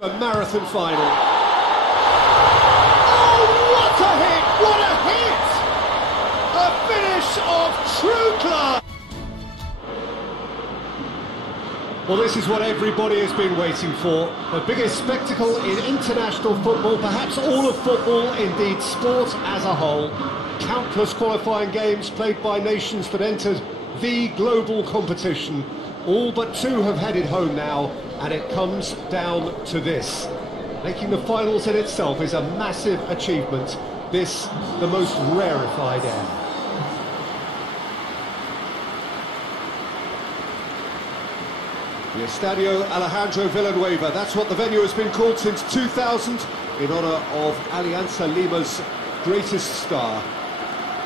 A marathon final. Oh, what a hit! What a hit! A finish of true class! Well, this is what everybody has been waiting for. The biggest spectacle in international football, perhaps all of football, indeed sport as a whole. Countless qualifying games played by nations that entered the global competition. All but two have headed home now, and it comes down to this. Making the finals in itself is a massive achievement. This, the most rarefied air. The Estadio Alejandro Villanueva, that's what the venue has been called since 2000, in honour of Alianza Lima's greatest star.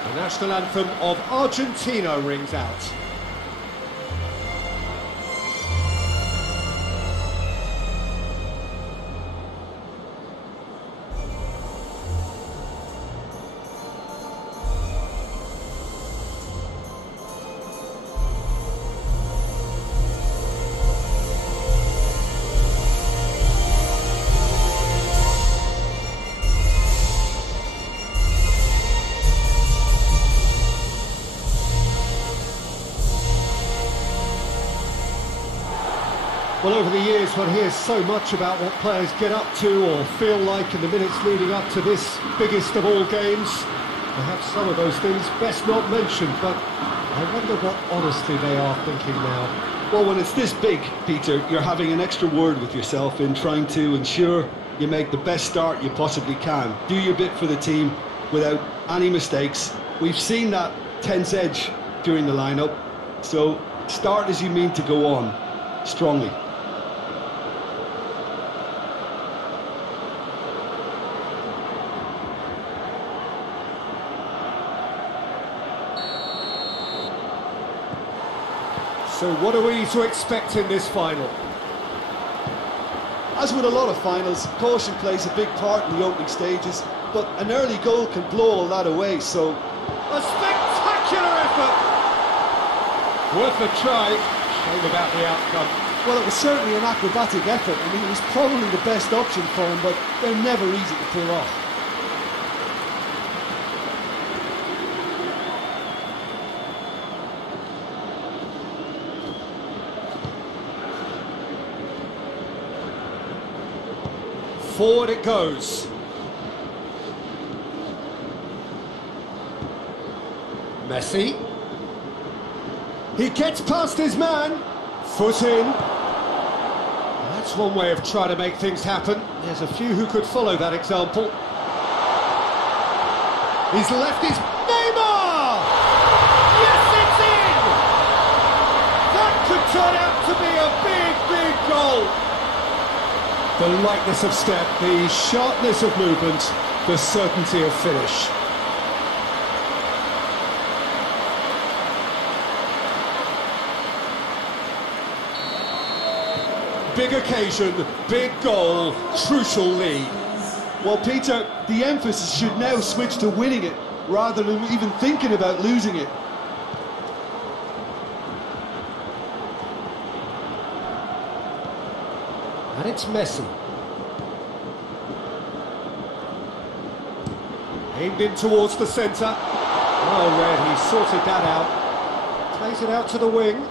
The national anthem of Argentina rings out. Well, over the years, one hears so much about what players get up to or feel like in the minutes leading up to this biggest of all games. Perhaps some of those things best not mentioned, but I wonder what honestly they are thinking now. Well, when it's this big, Peter, you're having an extra word with yourself in trying to ensure you make the best start you possibly can. Do your bit for the team without any mistakes. We've seen that tense edge during the lineup, so start as you mean to go on, strongly. So what are we to expect in this final? As with a lot of finals, caution plays a big part in the opening stages, but an early goal can blow all that away, so... A spectacular effort! Worth a try. Shame about the outcome. Well, it was certainly an acrobatic effort. I mean, it was probably the best option for him, but they're never easy to pull off. Forward it goes. Messi. He gets past his man. Foot in. That's one way of trying to make things happen. There's a few who could follow that example. He's left his... Neymar! Yes, it's in! That could turn out to be a big, big goal. The lightness of step, the sharpness of movement, the certainty of finish. Big occasion, big goal, crucial lead. Well, Peter, the emphasis should now switch to winning it, rather than even thinking about losing it. And it's Messi. Aimed in towards the centre. Oh, Red, he sorted that out. Plays it out to the wing.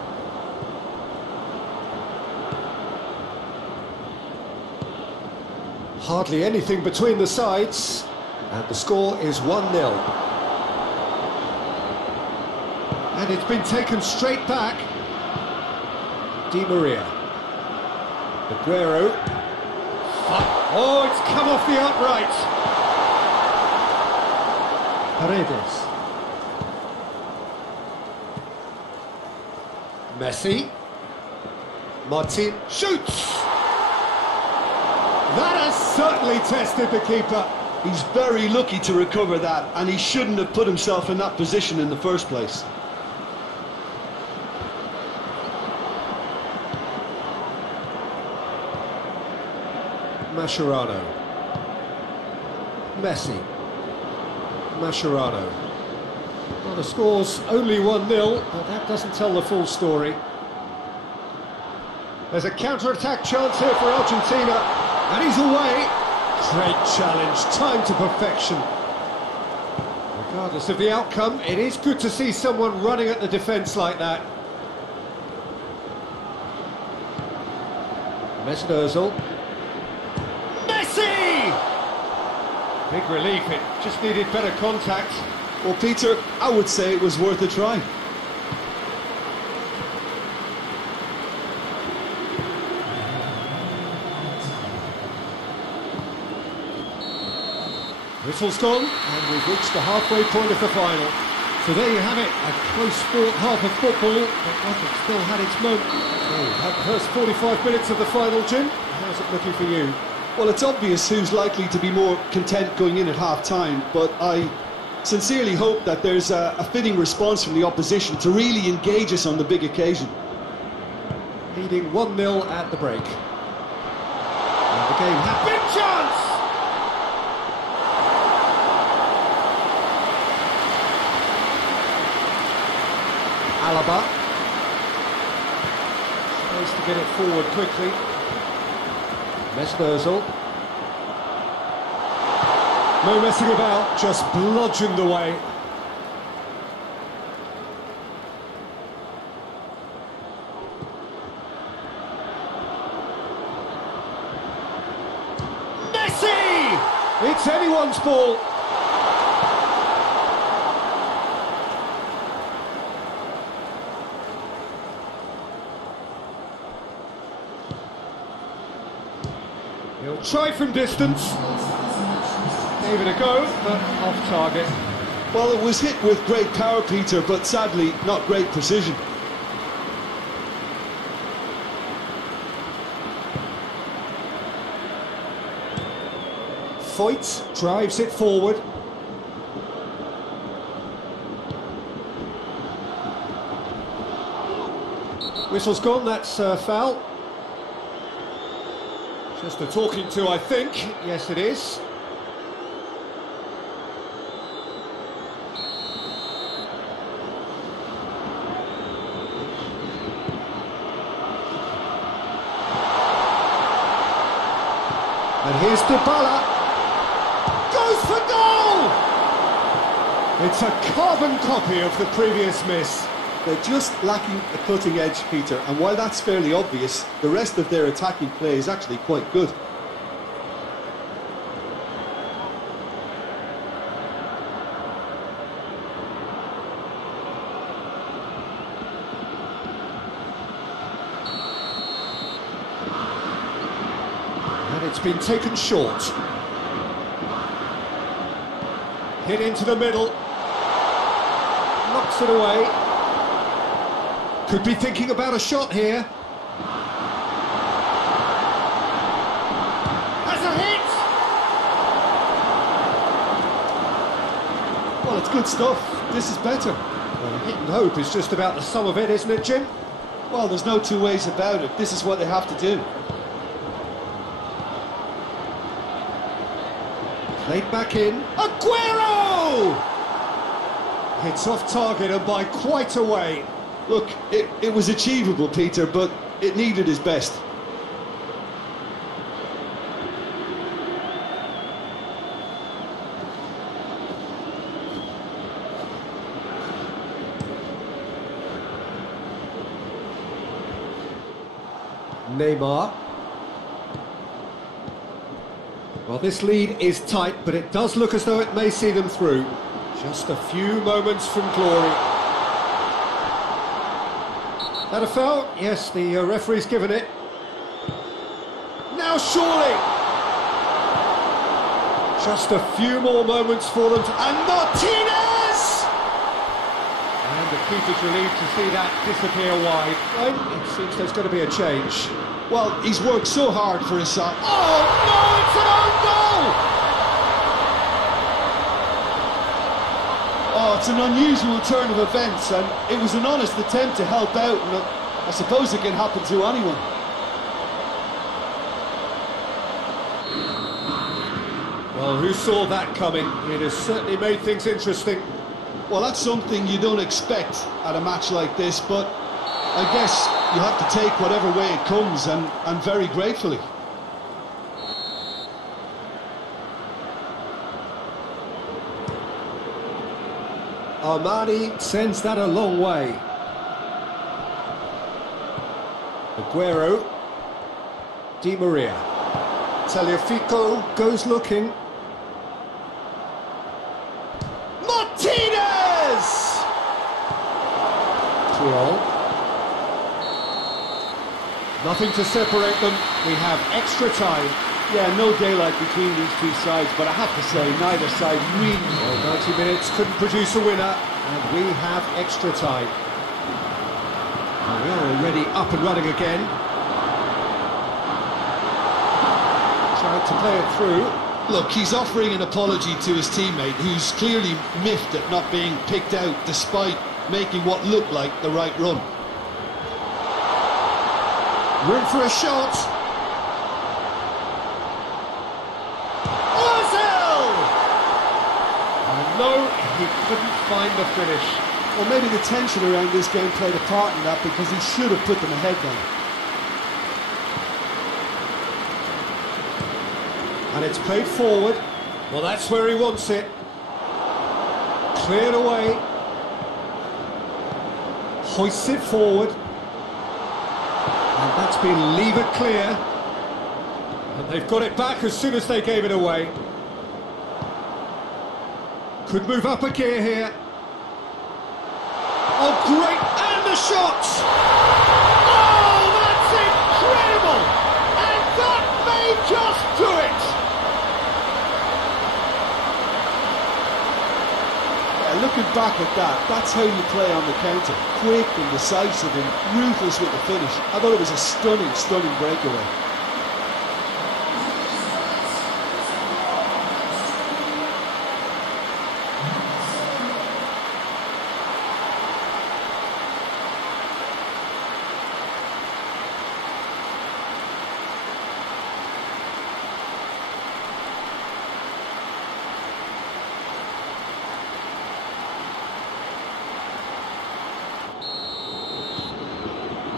Hardly anything between the sides. And the score is 1-0. And it's been taken straight back. Di Maria. Aguero. Oh, it's come off the upright. Paredes. Messi. Martin shoots. That has certainly tested the keeper. He's very lucky to recover that, and he shouldn't have put himself in that position in the first place. Mascherano. Messi. Mascherano. Well, the score's only 1-0, but that doesn't tell the full story. There's a counter-attack chance here for Argentina. And he's away. Great challenge, time to perfection. Regardless of the outcome, it is good to see someone running at the defence like that. Mesut Ozil. Messi! Big relief, it just needed better contact. Well, Peter, I would say it was worth a try. Whistle's gone, and we've reached the halfway point of the final. So there you have it, a close-fought half of football, but one that still had its moment. So, that first 45 minutes of the final, Jim, how's it looking for you? Well, it's obvious who's likely to be more content going in at half-time, but I sincerely hope that there's a fitting response from the opposition to really engage us on the big occasion. Leading 1-0 at the break. And the game has big chance! Alaba. Space to get it forward quickly. Mesut Ozil. No messing about, just bludgeoned away. Messi! It's anyone's ball. He'll try from distance. Gave it a go, but off target. Well, it was hit with great power, Peter, but sadly, not great precision. Foyt drives it forward. Whistle's gone, that's foul. Just a talking to, I think. Yes, it is. And here's Dybala. Goes for goal! It's a carbon copy of the previous miss. They're just lacking a cutting edge, Peter, and while that's fairly obvious, the rest of their attacking play is actually quite good. And it's been taken short. Hit into the middle. Knocks it away. Could be thinking about a shot here. Has a hit! Well, it's good stuff. This is better. Well, hit and hope is just about the sum of it, isn't it, Jim? Well, there's no two ways about it. This is what they have to do. Played back in. Aguero! Hits off target and by quite a way. Look, it was achievable, Peter, but it needed his best. Neymar. Well, this lead is tight, but it does look as though it may see them through. Just a few moments from glory. That a foul? Yes, the referee's given it. Now surely! Just a few more moments for them to... And Martinez! And the keeper's relieved to see that disappear wide. Right? It seems there's going to be a change. Well, he's worked so hard for his side. Oh, no! It's an own goal! Oh, it's an unusual turn of events, and it was an honest attempt to help out, and I suppose it can happen to anyone. Well, who saw that coming? It has certainly made things interesting. Well, that's something you don't expect at a match like this, but I guess you have to take whatever way it comes, and very gratefully. Armani sends that a long way. Aguero. Di Maria. Tagliafico goes looking. Martinez! Triol. Nothing to separate them. We have extra time. Yeah, no daylight between these two sides, but I have to say, neither side really... Well, 90 minutes couldn't produce a winner, and we have extra time. And we are already up and running again. Trying to play it through. Look, he's offering an apology to his teammate, who's clearly miffed at not being picked out despite making what looked like the right run. Room for a shot. No, he couldn't find the finish. Well, maybe the tension around this game played a part in that, because he should have put them ahead then. And it's played forward. Well, that's where he wants it. Cleared away. Hoists it forward. And that's been levered clear. And they've got it back as soon as they gave it away. Could move up a gear here. Oh, great! And the shot! Oh, that's incredible! And that may just do it! Yeah, looking back at that, that's how you play on the counter. Quick and decisive and ruthless with the finish. I thought it was a stunning, stunning breakaway.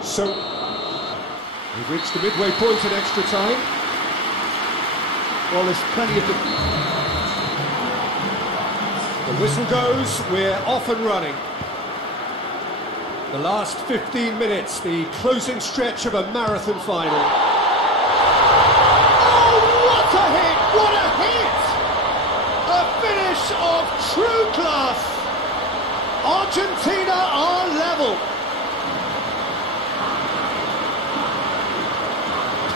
So, we've reached the midway point in extra time. Well, there's plenty of... The whistle goes, we're off and running. The last 15 minutes, the closing stretch of a marathon final. Oh, what a hit! What a hit! A finish of true class! Argentina are level.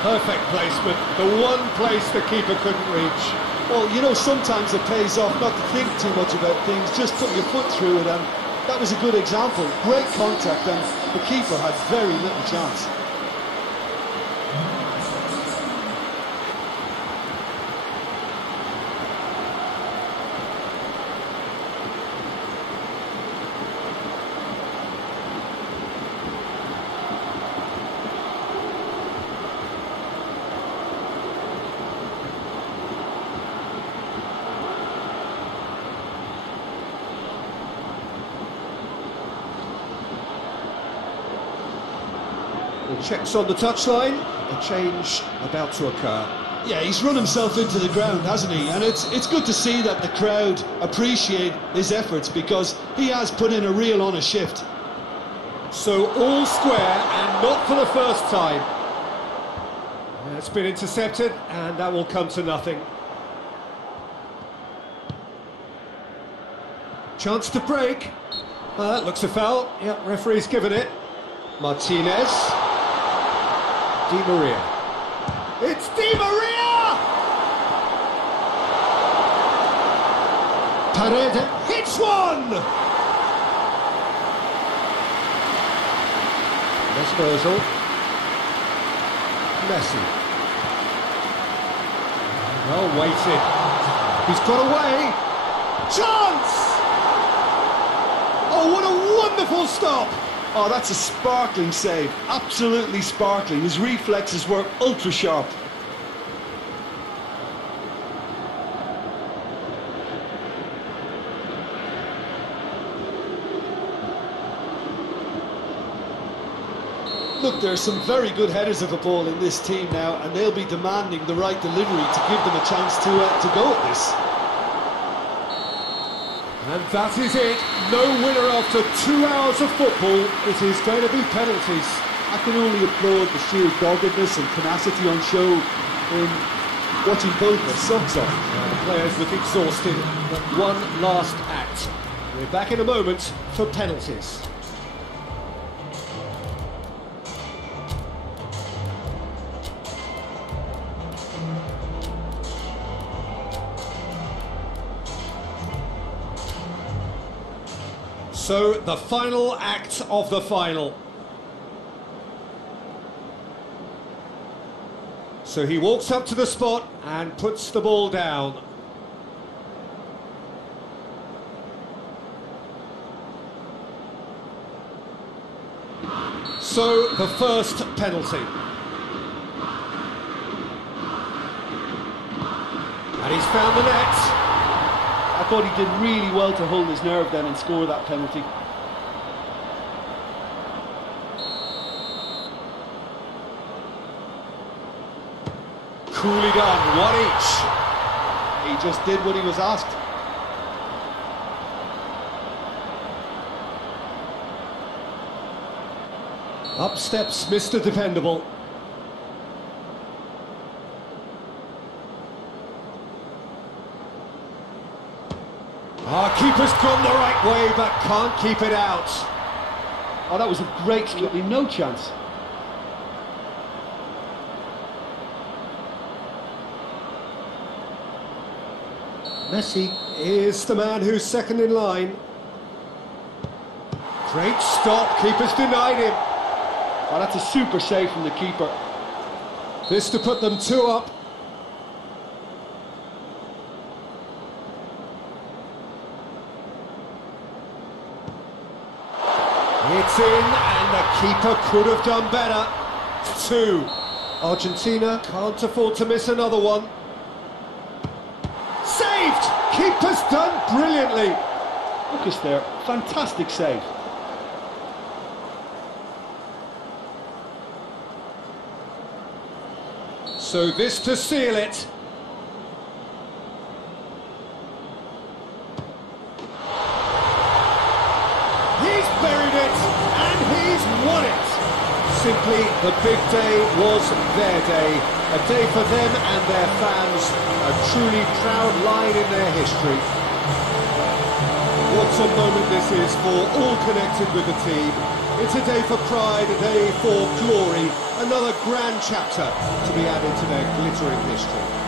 Perfect placement, the one place the keeper couldn't reach. Well, you know, sometimes it pays off not to think too much about things, just put your foot through it, and that was a good example. Great contact, and the keeper had very little chance. Checks on the touchline, a change about to occur. Yeah, he's run himself into the ground, hasn't he? And it's good to see that the crowd appreciate his efforts, because he has put in a real honest shift. So all square, and not for the first time. It's been intercepted, and that will come to nothing. Chance to break. Looks a foul. Yep, referee's given it. Martinez. Di Maria. It's Di Maria! Paredes hits one! Disposal. Messi. Well weighted. He's got away. Chance! Oh, what a wonderful stop! Oh, that's a sparkling save. Absolutely sparkling. His reflexes were ultra sharp. Look, there are some very good headers of a ball in this team now, and they'll be demanding the right delivery to give them a chance to go at this. And that is it. No winner after 2 hours of football. It is going to be penalties. I can only applaud the sheer doggedness and tenacity on show in watching both their socks off. The players look exhausted, but one last act. We're back in a moment for penalties. So, the final act of the final. So he walks up to the spot and puts the ball down. So, the first penalty. And he's found the net. I thought he did really well to hold his nerve then and score that penalty. Coolly done, one each. He just did what he was asked. Up steps Mr. Dependable. Our keeper's gone the right way, but can't keep it out. Oh, that was a great slip, no chance. Messi is the man who's second in line. Great stop, keeper's denied him. Oh, that's a super save from the keeper. This to put them 2 up. It's in, and the keeper could have done better. 2. Argentina can't afford to miss another one. Saved! Keeper's done brilliantly. Focus there, fantastic save. So this to seal it. He's buried it, and he's won it. Simply, the big day was their day. A day for them and their fans. A truly proud line in their history. What a moment this is for all connected with the team. It's a day for pride, a day for glory. Another grand chapter to be added to their glittering history.